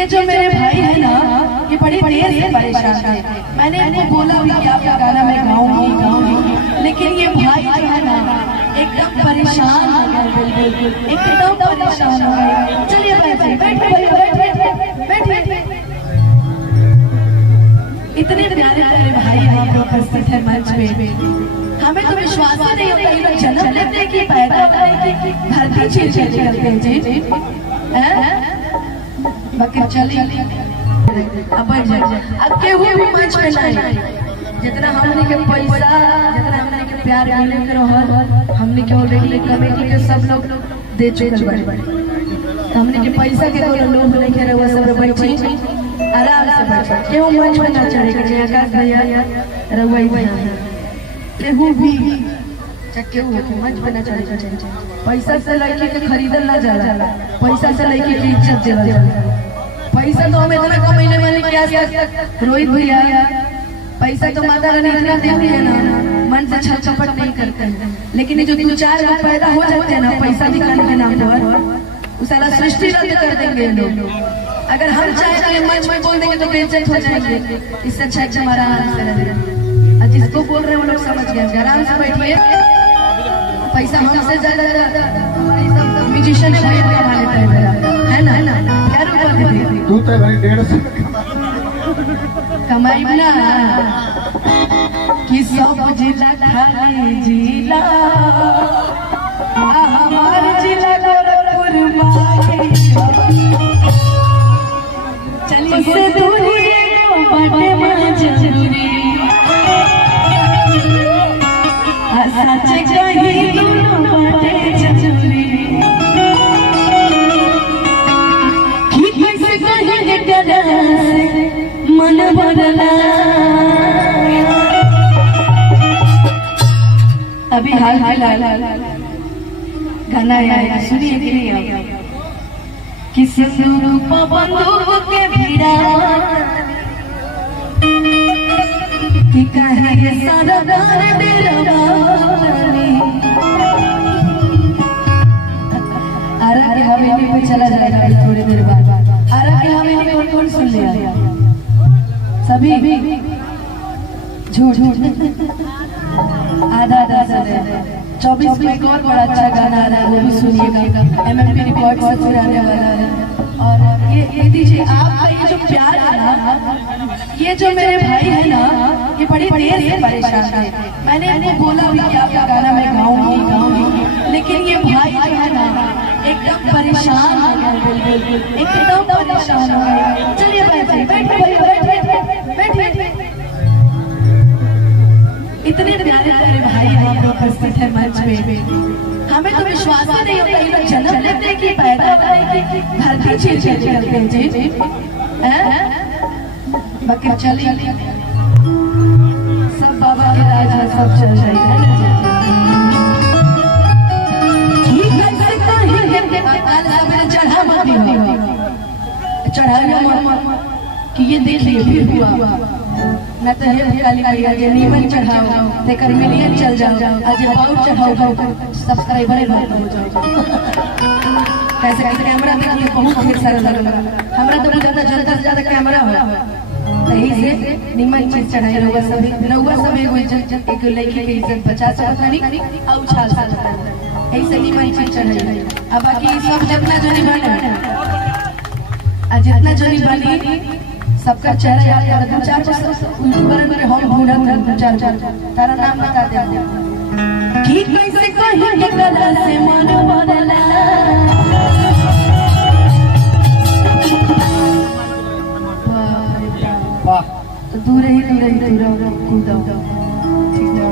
ये जो मेरे भाई है ना, ये बड़ी देर से परेशान है। मैंने इनको बोला भी कि आपका गाना मैं गाऊंगी, लेकिन ये भाई जो है ना एकदम परेशान हो गए, बिल्कुल एकदम परेशान हो गए। चलिए बैठिए, बैठिए। इतने प्यारे प्यारे भाई यहाँ पे उपस्थित है मंच पे। हमें तो विश्वास ही नहीं होता ये लोग जन्म लेते हैं कि पैदा होता है कि धरती चीज करते हैं। जी बाकी चलिए अब बढ़ जाए। अब केहू भी मंच पे लाए, जितना हमने के पैसा, जितना हमने के प्यार मिले के रहल, हमने के ऑलरेडी कमेटी के सब लोग दे चुकल बड़े। हमने के पैसा के कोनो लोभ नहीं करे, वो सब बैठी आराम से बैठे। केहू मंच पे ना चढ़े के आकाश भैया रवई केहू भी केहू मंच पे ना चढ़े। पैसा से लड़की के खरीदल ना जाला, पैसा से लड़की की इज्जत देवल जाला। पैसा तो हम इतना कमैले वाले क्या रोहित भैया, पैसा तो माता रानी इतना देती है ना, मन से छल कपट नहीं करते हैं। लेकिन जो 2-4 लोग पैदा हो जाते हैं ना पैसा दिखाने के नाम पर, उस सारा सृष्टि रद्द कर देंगे लोग। अगर हम चाहे मंच में बोल देंगे तो बेइज्जत हो जाएंगे। इससे अच्छा है हमारा आराम से रहे। जिसको बोल रहे हैं वो लोग समझ गए, आराम से बैठिए। पैसा हमसे ज्यादा हमारे सब म्यूजिशियन भाई कमा लेते हैं, है ना? क्या रुपया दे तू तो भाई 150 कमाई ना कि सब जिला खाली जिला हमार जिला गोरखपुर माई। चलिए से दूरी बाटे में जरूरी सच कही दोनों बाटे जरूरी कि कैसे कहेंगे कदा से मन बदला। अभी हाल गाना आया, सुनिए कि नहीं आया? किसी रूप बंदूक के भिड़ा कि कहे सारा दार डेरावानी। आरा के हवेली पे चला जाएगा थोड़ी देर बाद। आरा के हवेली कौन कौन सुन लिया? सभी झूठ आधा 24 में एक और बड़ा अच्छा गाना आ रहा है, वो भी सुनिएगा। MMP रिकॉर्ड से फिर आने वाला है। और ये दीजिए आपका ये जो प्यार है ना, ये जो मेरे भाई है ना, ये बड़ी देर से परेशान है। मैंने इनको बोला भी कि आपका गाना मैं गाऊंगी, लेकिन ये भाई जो है ना एकदम परेशान हो गए, बिल्कुल एकदम परेशान हो गए। चलिए बैठिए। इतने प्यारे प्यारे भाई यहाँ पे उपस्थित है मंच पे। हमें तो विश्वास ही नहीं होता ये लोग जन्म लेते हैं कि पैदा होता है कि धरती चीज करते हैं। जी बाकी चलिए सब बाबा के राज है, सब चल रही है। चढ़ा कि ये देख लिए फिर हुआ मैं तो हे काली मैया जे नीमन चढ़ाओ तेकर मिलियन चल जाओ, आज बहुत चढ़ाओ सब्सक्राइबर हो जाओ। कैसे कैसे कैमरा देखिए बहुत ढेर सारा लगा। हमरा तो बुझाता जनता से ज्यादा कैमरा हो, सही से नीमन चीज चढ़ाई। रहुआ सब एगो इज्जत एक लड़की के इज्जत 50 नहीं और उछाल ऐसे नीमन चीज चढ़ाई। अब बाकी सब जितना जोनी बने जितना जोनी बनी सबका चेहरा याद कर। 2-4 यूट्यूबर में हम ढूंढत 2-4 तारा नाम बता दे कि कैसे कहेंगे कदा से मन बदला। वाह तो दूर ही कूदा ठीक है।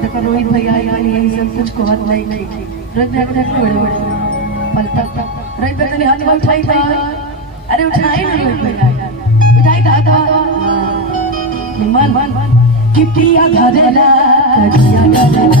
देखो रोहित भैया यही सब कुछ कहत नहीं पलता रोहित भैया हाथ उठाई था। अरे उठाई ना रोहित भैया मन कि पिया धरेला कजिया धरेला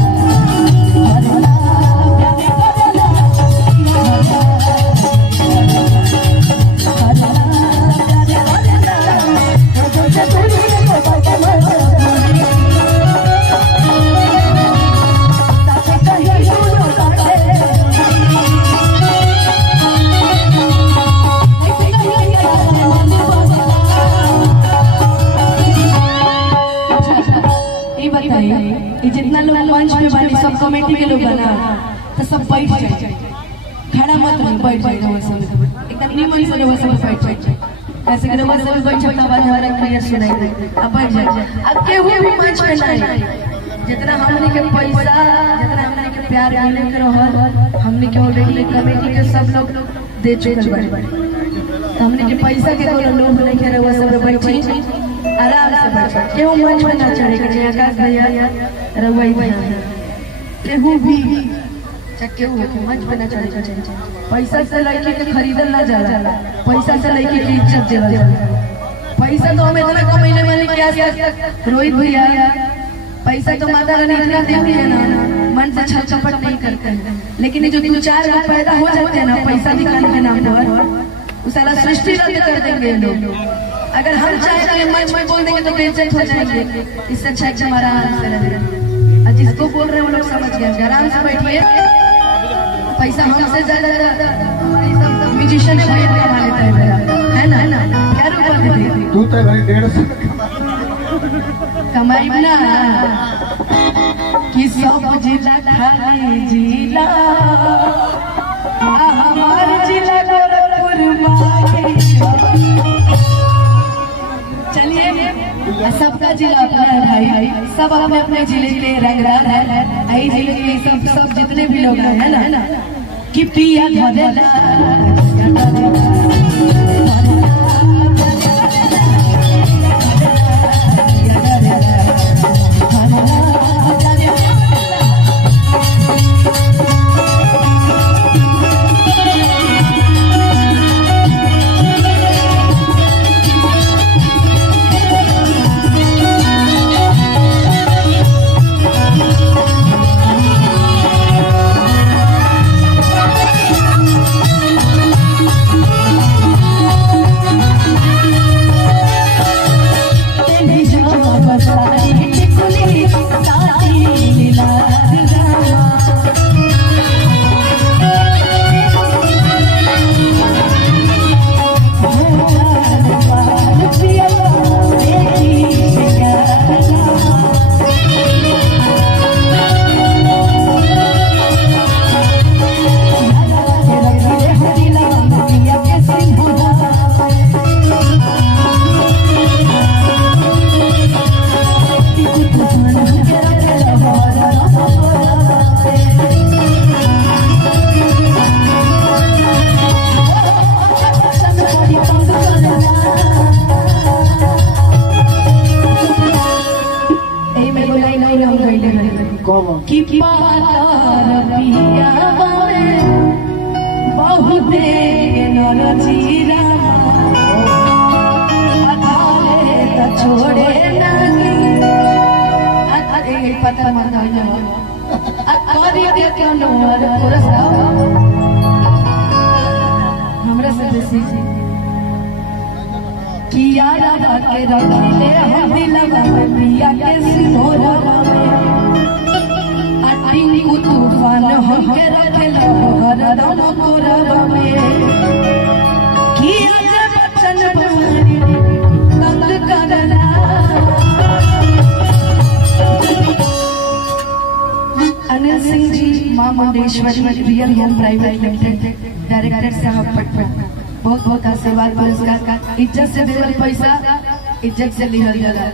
तो सब बैठ जाए, खड़ा मत रहो, बैठ जाए रहो सब एकदम निमन से रहो, सब बैठ जाए ऐसे कि रहो सब बैठ जाए, आवाज हमारा क्लियर सुनाई दे, अब बैठ जाए। अब केहू भी मंच पे नहीं, जितना हमने के पैसा, जितना हमने के प्यार मिले के रहल, हमने के ऑलरेडी कमेटी के सब लोग दे चुकल बारे, हमने के पैसा के कोनो लोभ नहीं करे, वो सब बैठी आराम से बैठा, केहू मंच पे ना चढ़े के आकाश भैया रवई भैया केहू भी चक्के हुए के मंच पे ना चढ़े के, पैसा से लड़की के खरीदल ना जाला, पैसा से लड़की की इज्जत देवल जाला। पैसा तो हमें इतना कमैले वाले क्या रोहित भैया, पैसा तो माता रानी इतना देती है ना, मन से छल चपट नहीं करते हैं, लेकिन ये जो 2-4 लोग पैदा हो जाते हैं ना पैसा दिखाने के नाम पर, उस सारा सृष्टि रद्द कर देंगे लोग। अगर हम चाहे तो मंच में बोल देंगे तो बेइज्जत हो जाएंगे, इससे अच्छा है हमारा आराम से रहे। जिसको बोल रहे हैं वो लोग समझ गए, आराम से बैठिए। पैसा हमसे ज्यादा म्यूजिशियन भैया कमा लेता है ना, क्या रुपया देते तू तो भाई 150 कमाई ना कि सब जिला खाली जिला, हमार जिला गोरखपुर मांगे। चलिए सबका जिला अपना है भाई, सब अपने अपने जिले के रंगदार है, आई जिले के सब जितने भी लोग हैं ना कि पिया की पार पिया बहुते नरजीरा अकाले त छोड़े नानी पता माना करी के क्यों नंबर पुरस्कार हमरा से बेसी किया लगा के रखले हम दिलवा में पिया के सिंदूरा में तूफान हमके रखेला हरदम कोरवा में किया जब बचन भारी तंग करना। अनिल सिंह जी मां Mundeshwari real home private limited director साहब पटपट बहुत बहुत आशीर्वाद पुरस्कार का इज्जत से देवल पैसा इज्जत से लिहल जाला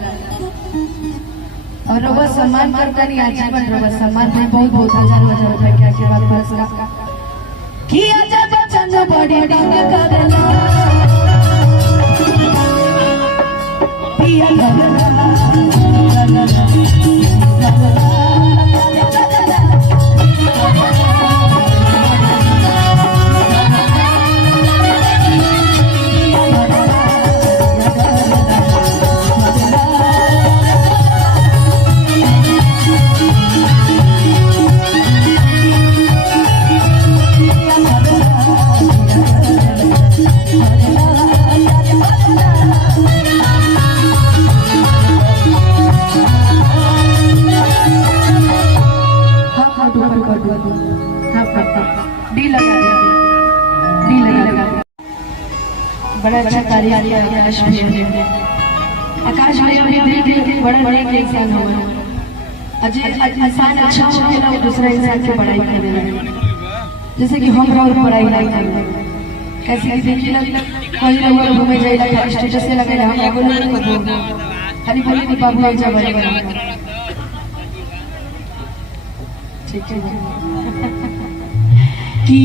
और रोबा सम्मान करता नहीं आजीवन रोबा सम्मान में बहुत बहुत हजार रुपए के आशीर्वाद पुरस्कार किया जब बचन बड़ी डांग करना पिया बड़ा अच्छा कार्य किया आकाश भैया भी बड़ा बड़ा इंसान हुआ इंसान अच्छा होखेला वो दूसरा इंसान के बड़ाई करेला। जैसे कि हम और बड़ाई नहीं करेला, कैसे कि देखिए ना कहीं ना वो घूमे जाइला खाली स्टेटस से लगाइला, हम एगो लोग को बोल खाली बोली कि बाबू एक जगह बड़े ठीक है कि